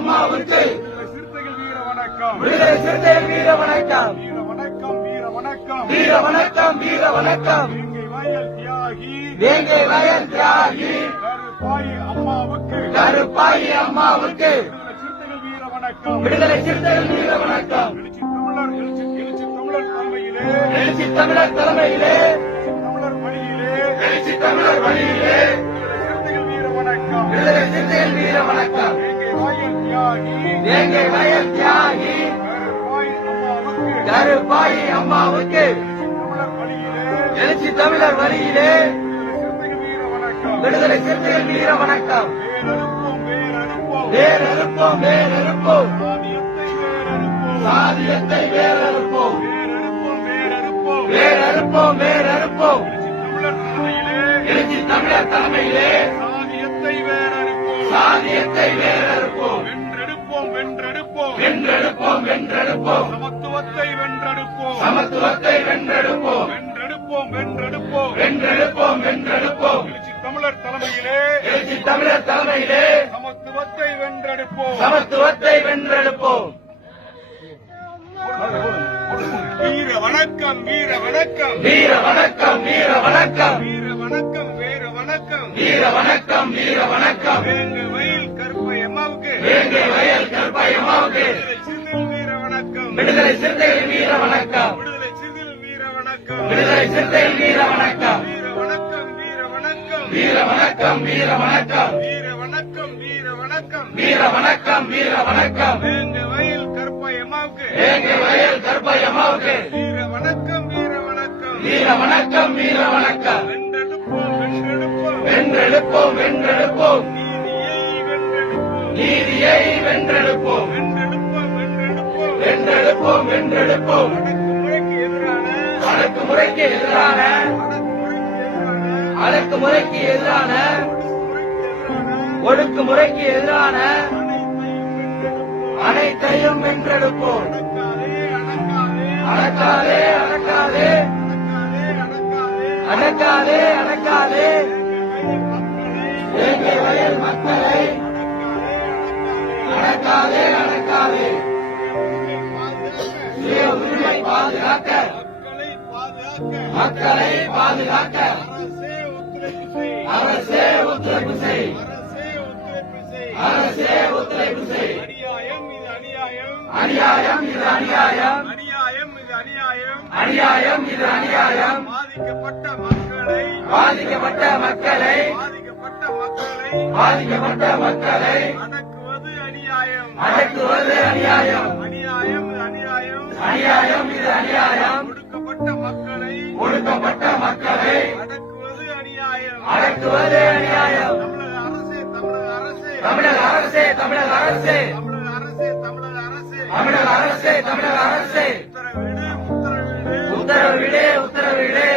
அம்மாவுக்கு சிறுத்தைகள் வீர வணக்கம். விடுதலை சிறுத்தை வீர வணக்கம். வீர வணக்கம் வீர வணக்கம். வீர வணக்கம் வீர வணக்கம். எங்கள் வயல் தியாகி. எங்கள் வயல் தியாகி. கருப்பாயி அம்மாவுக்கு. கருப்பாயி அம்மாவுக்கு. சிறுத்தைகள் வீர வணக்கம். விடுதலை சிறுத்தைகள் வீர வணக்கம். எழுச்சி தமிழர் எழுச்சி எழுச்சி தமிழர் தலைமையிலே. எழுச்சி தமிழர் தலைமையிலே. எழுச்சி தமிழர் வழியிலே. எழுச்சி தமிழர் வழியிலே. சிறுத்தைகள் வீர வணக்கம். விடுதலை சிறுத்தைகள் வீர வணக்கம். வேங்கை வயல் தியாகி கருப்பாயி அம்மாவுக்கு எழுச்சி தமிழர் வழியிலே விடுதலை சிறுத்தைகள் வீர வணக்கம். வேர் அறுப்போம் வேர் அறுப்போம் சாதியத்தை வேர் அறுப்போம் வேர் அறுப்போம் வேர் அறுப்போம் எழுச்சி தமிழர் தலைமையிலே சாதியத்தை வேர் அறுப்போம் வென்றெடுப்போம் வென்றெடுப்போம். சமத்துவத்தை வென்றெடுப்போம். சமத்துவத்தை வென்றெடுப்போம். வென்றெடுப்போம் வென்றெடுப்போம். வென்றெடுப்போம் வென்றெடுப்போம். எழுச்சி தமிழர் தலைமையிலே. எழுச்சி தமிழர் தலைமையிலே. சமத்துவத்தை வென்றெடுப்போம். சமத்துவத்தை வென்றெடுப்போம். வீர வணக்கம் வீர வணக்கம். வீர வணக்கம் வீர வணக்கம். வீர வணக்கம் வீர வணக்கம். வீர வணக்கம் வீர வணக்கம். வேண்டிய வயல் கற்பயமாவது விடுதலை சிந்தையில் வீர வணக்கம். விடுதலை சிந்தையில் வீர வணக்கம். வீர வணக்கம் வீர வணக்கம். வீர வணக்கம் வீர வணக்கம். எங்க வயல் கற்பயமாவுக்கு எங்க வயல் கற்பயமாவுக்கு வீர வணக்கம் வீர வணக்கம். வீர வணக்கம் வீர வணக்கம். வென்றெடுப்போம். வென்றெடுப்போம் வென்றெடுப்போம். அடக்குமுறைக்கு எதிரான அடக்குமுறைக்கு எதிரான ஒடுக்குமுறைக்கு எதிரான அனைத்தையும் வென்றெடுப்போம். அடக்காதே அடக்காதே. அடக்காதே அடக்காதே. அடக்காதே அடக்காதே சுய உரிமை பாதுகாக்க. மக்களை பாதுகாக்க. அரசே ஒத்துழைப்பு செய். அரசே ஒத்துழைப்பு செய். அநியாயம் இது அநியாயம். அநியாயம் இது அநியாயம். பாதிக்கப்பட்ட மக்களை. பாதிக்கப்பட்ட மக்களை. பாதிக்கப்பட்ட மக்களை. பாதிக்கப்பட்ட அடக்குவது அநியாயம். அநியாயம் அநியாயம். அநியாயம் இது அநியாயம். ஒடுக்கப்பட்ட மக்களை ஒடுக்கப்பட்ட மக்களை அடக்குவது அநியாயம். அடக்குவது அநியாயம். தமிழக அரசே தமிழக அரசே. தமிழக அரசே தமிழக அரசே. தமிழக அரசே தமிழக அரசே. உத்தரவிடு உத்தரவிடு.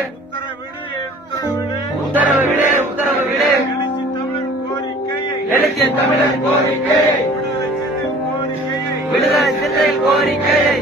உத்தரவிடு உத்தரவிடு. எழுச்சி தமிழர் கோரிக்கையை எழுச்சிய தமிழர் கோரிக்கையை விடுதலை சிறுத்தைகள் கோரிக்கையை